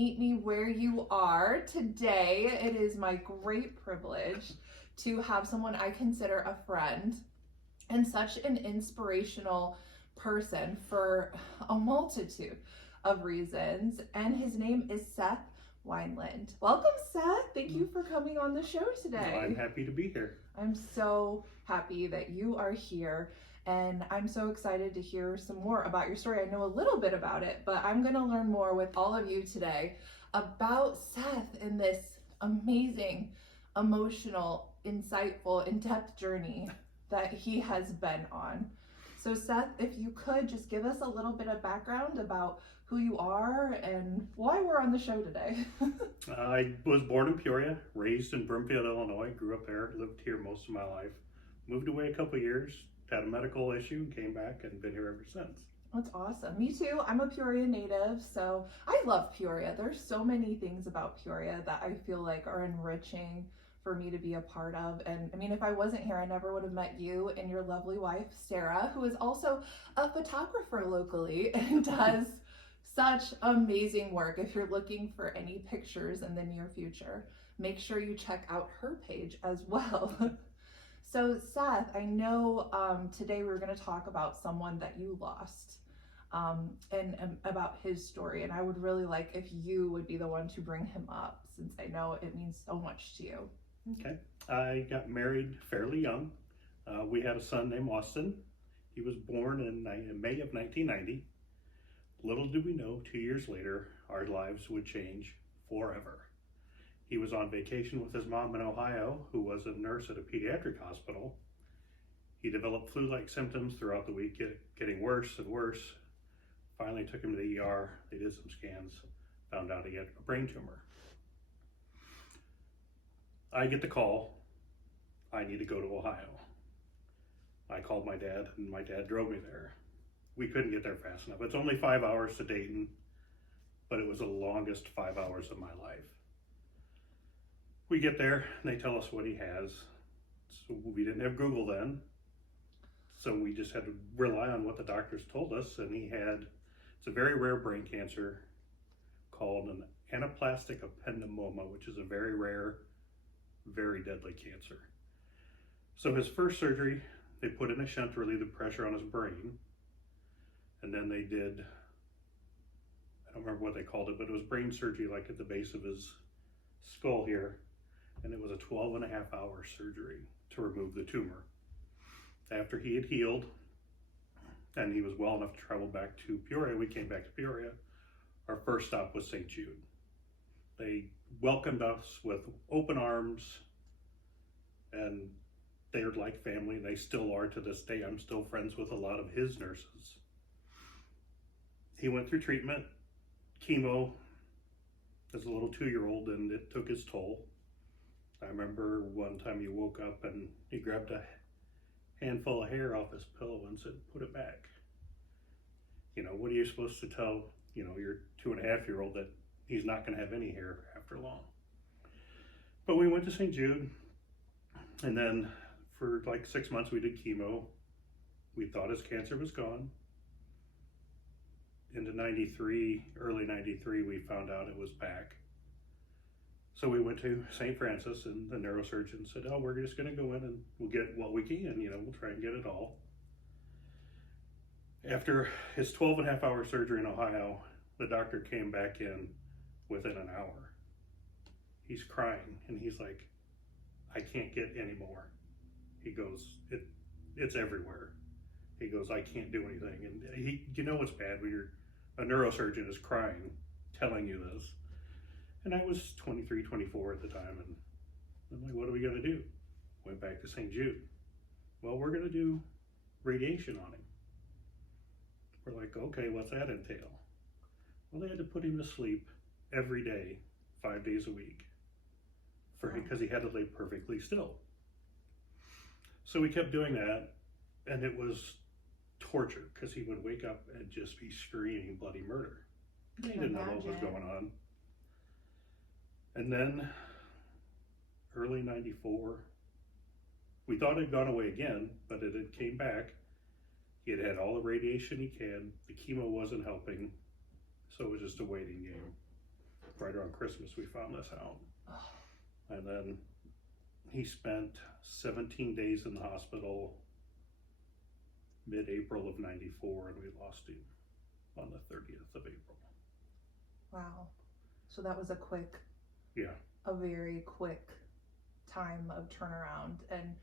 meet me where you are. Today, it is my great privilege to have someone I consider a friend and such an inspirational person for a multitude of reasons. And his name is Seth Wineland. Welcome, Seth. Thank you for coming on the show today. Well, I'm happy to be here. I'm so happy that you are here. And I'm so excited to hear some more about your story. I know a little bit about it, but I'm going to learn more with all of you today about Seth in this amazing, emotional, insightful, in-depth journey that he has been on. So Seth, if you could just give us a little bit of background about who you are and why we're on the show today. I was born in Peoria, raised in Broomfield, Illinois, grew up there, lived here most of my life, moved away a couple years, had a medical issue, came back, and been here ever since. That's awesome. Me too. I'm a Peoria native, so I love Peoria. There's so many things about Peoria that I feel like are enriching for me to be a part of. And I mean, if I wasn't here, I never would have met you and your lovely wife, Sarah, who is also a photographer locally and does such amazing work. If you're looking for any pictures in the near future, make sure you check out her page as well. So Seth, I know today we're going to talk about someone that you lost and about his story. And I would really like if you would be the one to bring him up, since I know it means so much to you. Okay. I got married fairly young. We had a son named Austin. He was born in May of 1990. Little did we know, 2 years later, our lives would change forever. He was on vacation with his mom in Ohio, who was a nurse at a pediatric hospital. He developed flu-like symptoms throughout the week, getting worse and worse. Finally took him to the ER. They did some scans, found out he had a brain tumor. I get the call, I need to go to Ohio. I called my dad, and my dad drove me there. We couldn't get there fast enough. It's only 5 hours to Dayton, but it was the longest 5 hours of my life. We get there, and they tell us what he has. So we didn't have Google then, so we just had to rely on what the doctors told us, and it's a very rare brain cancer called an anaplastic ependymoma, which is a very rare, very deadly cancer. So his first surgery, they put in a shunt to relieve the pressure on his brain, and then they did, I don't remember what they called it, but it was brain surgery like at the base of his skull here. And it was a 12.5-hour surgery to remove the tumor. After he had healed and he was well enough to travel back to Peoria, we came back to Peoria. Our first stop was St. Jude. They welcomed us with open arms, and they're like family. They still are to this day. I'm still friends with a lot of his nurses. He went through treatment, chemo, as a little 2-year-old, and it took its toll. I remember one time he woke up and he grabbed a handful of hair off his pillow and said, "Put it back." You know, what are you supposed to tell, your 2.5-year-old that he's not going to have any hair after long? But we went to St. Jude, and then for like 6 months we did chemo. We thought his cancer was gone. Into 93, early 93, we found out it was back. So we went to St. Francis, and the neurosurgeon said, "Oh, we're just going to go in and we'll get what we can, we'll try and get it all." After his 12.5-hour surgery in Ohio, the doctor came back in within an hour. He's crying, and he's like, "I can't get any more." He goes, it's everywhere. He goes, "I can't do anything." And it's bad when a neurosurgeon is crying, telling you this. And I was 23, 24 at the time, and I'm like, what are we going to do? Went back to St. Jude. Well, we're going to do radiation on him. We're like, okay, what's that entail? Well, they had to put him to sleep every day, 5 days a week, because he had to lay perfectly still. So we kept doing that, and it was torture, because he would wake up and just be screaming bloody murder. He didn't know what was going on. And then early 94, we thought it had gone away again, but it had came back. He had all the radiation he can. The chemo wasn't helping, so it was just a waiting game. right around Christmas we found this out. And then he spent 17 days in the hospital mid-April of 94, and we lost him on the 30th of April. Wow. So that was a very quick time of turnaround. And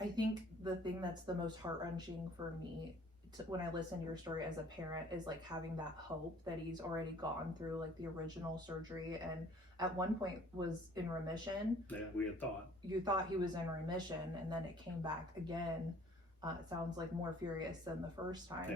I think the thing that's the most heart-wrenching for me when I listen to your story as a parent is like having that hope that he's already gone through like the original surgery and at one point was in remission. Yeah, we had thought. You thought he was in remission, and then it came back again. It sounds like more furious than the first time.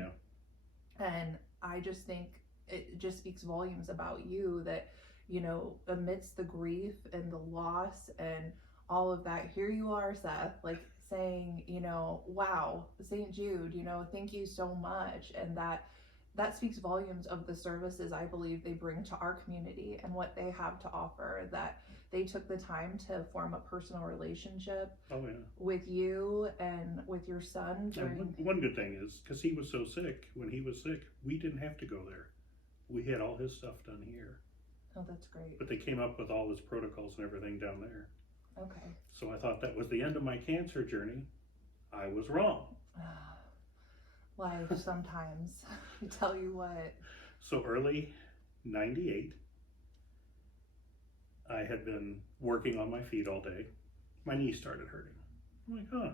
Yeah. And I just think it just speaks volumes about you that, you know, amidst the grief and the loss and all of that, here you are, Seth, like saying, you know, wow, St. Jude, you know, thank you so much. And that speaks volumes of the services I believe they bring to our community and what they have to offer, that they took the time to form a personal relationship with you and with your son. And one good thing is, because he was so sick, when he was sick, we didn't have to go there. We had all his stuff done here. Oh, that's great. But they came up with all his protocols and everything down there. Okay. So I thought that was the end of my cancer journey. I was wrong. Life sometimes. I tell you what. So early 98, I had been working on my feet all day. My knee started hurting. I'm like,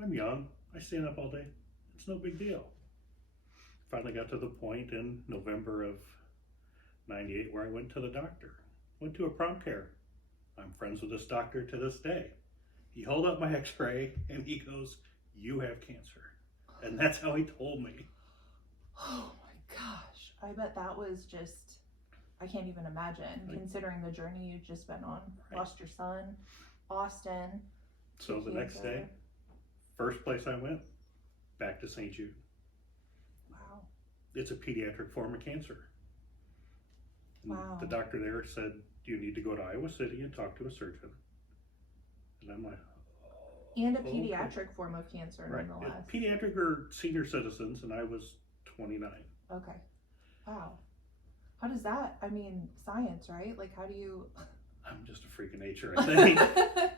I'm young. I stand up all day. It's no big deal. Finally got to the point in November of 98 where I went to the doctor. Went to a prompt care. I'm friends with this doctor to this day. He held up my x-ray and he goes, "You have cancer." And that's how he told me. Oh my gosh. I bet that was just, I can't even imagine, considering the journey you've just been on. Right. Lost your son, Austin. So the next day, first place I went, back to St. Jude. Wow. It's a pediatric form of cancer. Wow. The doctor there said, "You need to go to Iowa City and talk to a surgeon." And I'm like, and a pediatric form of cancer, right. Nonetheless. Pediatric or senior citizens, and I was 29. Okay. Wow. How does that, I mean, science, right? Like, how do you... I'm just a freak of nature, I think.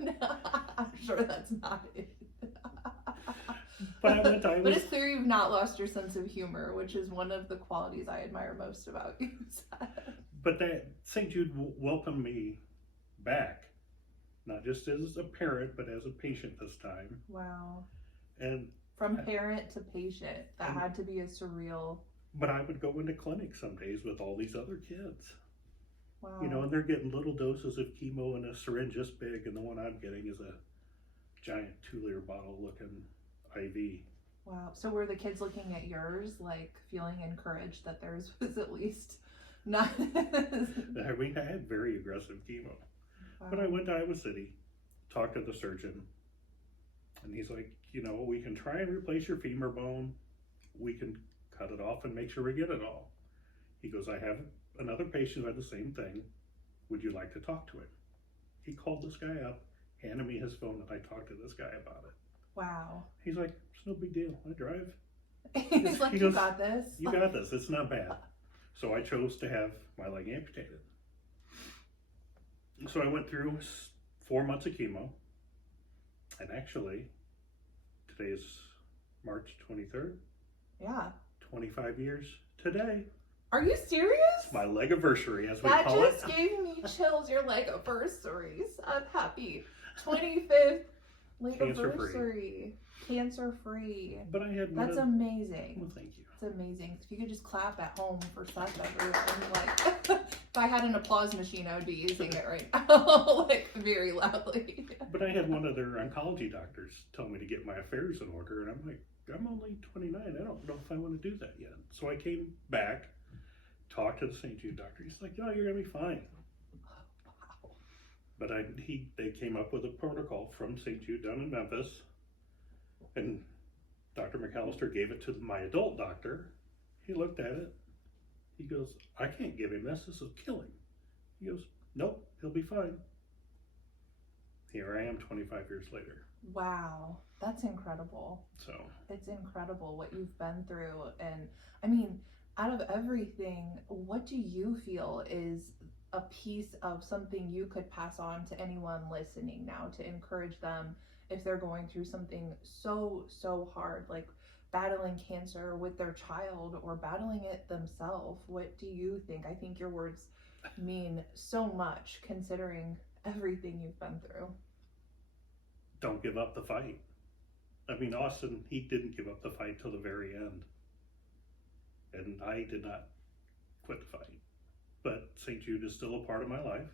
No, I'm sure that's not it. But But it's clear you've not lost your sense of humor, which is one of the qualities I admire most about you. But that St. Jude welcomed me back, not just as a parent, but as a patient this time. Wow. And from parent to patient, that had to be a surreal. But I would go into clinic some days with all these other kids. Wow. You know, and they're getting little doses of chemo in a syringe this big, and the one I'm getting is a giant 2-liter bottle looking IV. Wow. So were the kids looking at yours, like feeling encouraged that theirs was at least not? I mean, I had very aggressive chemo. Wow. But I went to Iowa City, talked to the surgeon, and he's like, you know, we can try and replace your femur bone. We can cut it off and make sure we get it all. He goes, I have another patient who had the same thing. Would you like to talk to him? He called this guy up, handed me his phone, and I talked to this guy about it. Wow. He's like, it's no big deal. I drive. He's like, you got this. You got this. It's not bad. So I chose to have my leg amputated. So I went through 4 months of chemo. And actually, today is March 23rd. Yeah. 25 years today. Are you serious? My legiversary, as we that call it. That just gave me chills. Your legiversaries. I'm happy. 25th legiversary. Cancer-free. But I had That's amazing. Well, thank you. It's amazing. If you could just clap at home for Seth everyone. Like, if I had an applause machine, I would be using it right now, like very loudly. But I had one of their oncology doctors tell me to get my affairs in order, and I'm like, I'm only 29. I don't know if I want to do that yet. So I came back, talked to the St. Jude doctor. He's like, no, you're gonna be fine. Wow. But they came up with a protocol from St. Jude down in Memphis, and Dr. McAllister gave it to my adult doctor. He looked at it. He goes, I can't give him this. This will kill him. He goes, nope, he'll be fine. Here I am 25 years later. Wow, that's incredible. So it's incredible what you've been through. And I mean, out of everything, what do you feel is a piece of something you could pass on to anyone listening now to encourage them if they're going through something so hard, like battling cancer with their child or battling it themselves. What do you think? I think your words mean so much considering everything you've been through. Don't give up the fight. I mean, Austin, he didn't give up the fight till the very end. And I did not quit the fight. But St. Jude is still a part of my life.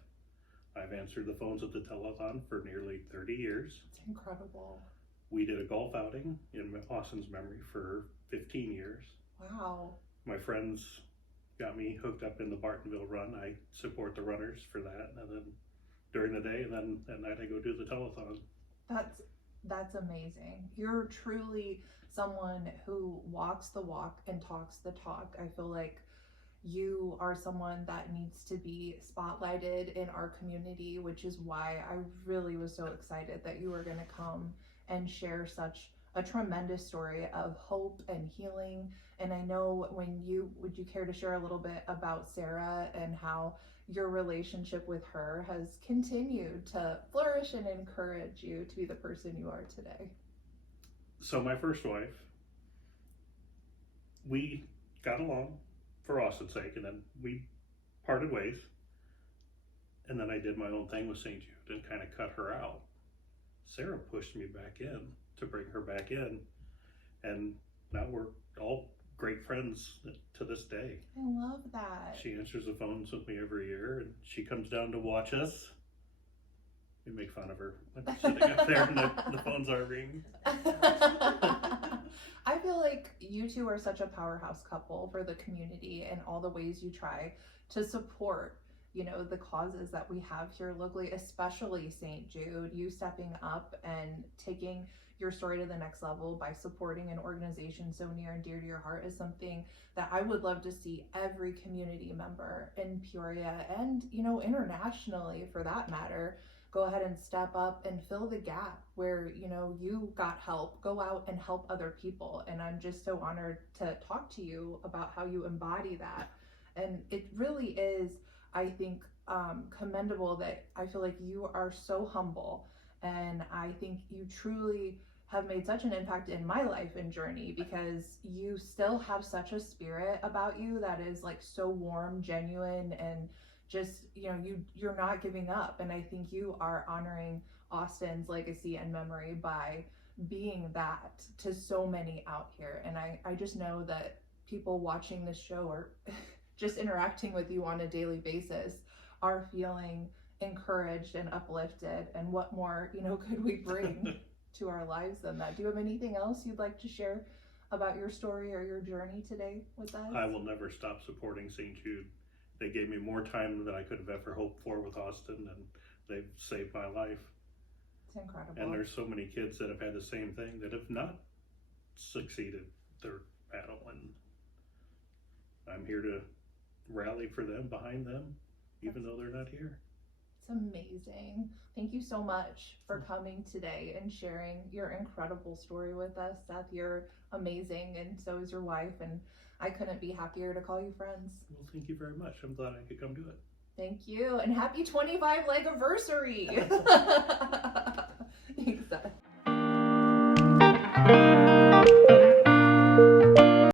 I've answered the phones at the telethon for nearly 30 years. It's incredible. We did a golf outing in Austin's memory for 15 years. Wow. My friends got me hooked up in the Bartonville run. I support the runners for that. And then during the day, and then at night I go do the telethon. That's amazing. You're truly someone who walks the walk and talks the talk. I feel like you are someone that needs to be spotlighted in our community, which is why I really was so excited that you were going to come and share such a tremendous story of hope and healing. And I know would you care to share a little bit about Sarah and how your relationship with her has continued to flourish and encourage you to be the person you are today? So my first wife, we got along for Austin's sake, and then we parted ways. And then I did my own thing with St. Jude and kind of cut her out. Sarah pushed me back in to bring her back in, and now we're all great friends to this day. I love that. She answers the phones with me every year, and she comes down to watch us. We make fun of her. I'm sitting up there and the phones are ringing. I feel like you two are such a powerhouse couple for the community and all the ways you try to support, the causes that we have here locally, especially St. Jude. You stepping up and taking your story to the next level by supporting an organization so near and dear to your heart is something that I would love to see every community member in Peoria and, internationally for that matter, go ahead and step up and fill the gap where, you got help. Go out and help other people. And I'm just so honored to talk to you about how you embody that. And it really is, I think, commendable that I feel like you are so humble. And I think you truly have made such an impact in my life and journey because you still have such a spirit about you that is like so warm, genuine, and just, you're not giving up. And I think you are honoring Austin's legacy and memory by being that to so many out here. And I just know that people watching this show or just interacting with you on a daily basis are feeling encouraged and uplifted. And what more, could we bring to our lives than that? Do you have anything else you'd like to share about your story or your journey today with us? I will never stop supporting St. Jude. They gave me more time than I could have ever hoped for with Austin, and they've saved my life. It's incredible. And there's so many kids that have had the same thing that have not succeeded their battle, and I'm here to rally for them, behind them, even though they're not here. It's amazing. Thank you so much for coming today and sharing your incredible story with us, Seth. You're amazing, and so is your wife, and I couldn't be happier to call you friends. Well, thank you very much. I'm glad I could come do it. Thank you, and happy 25 leg anniversary.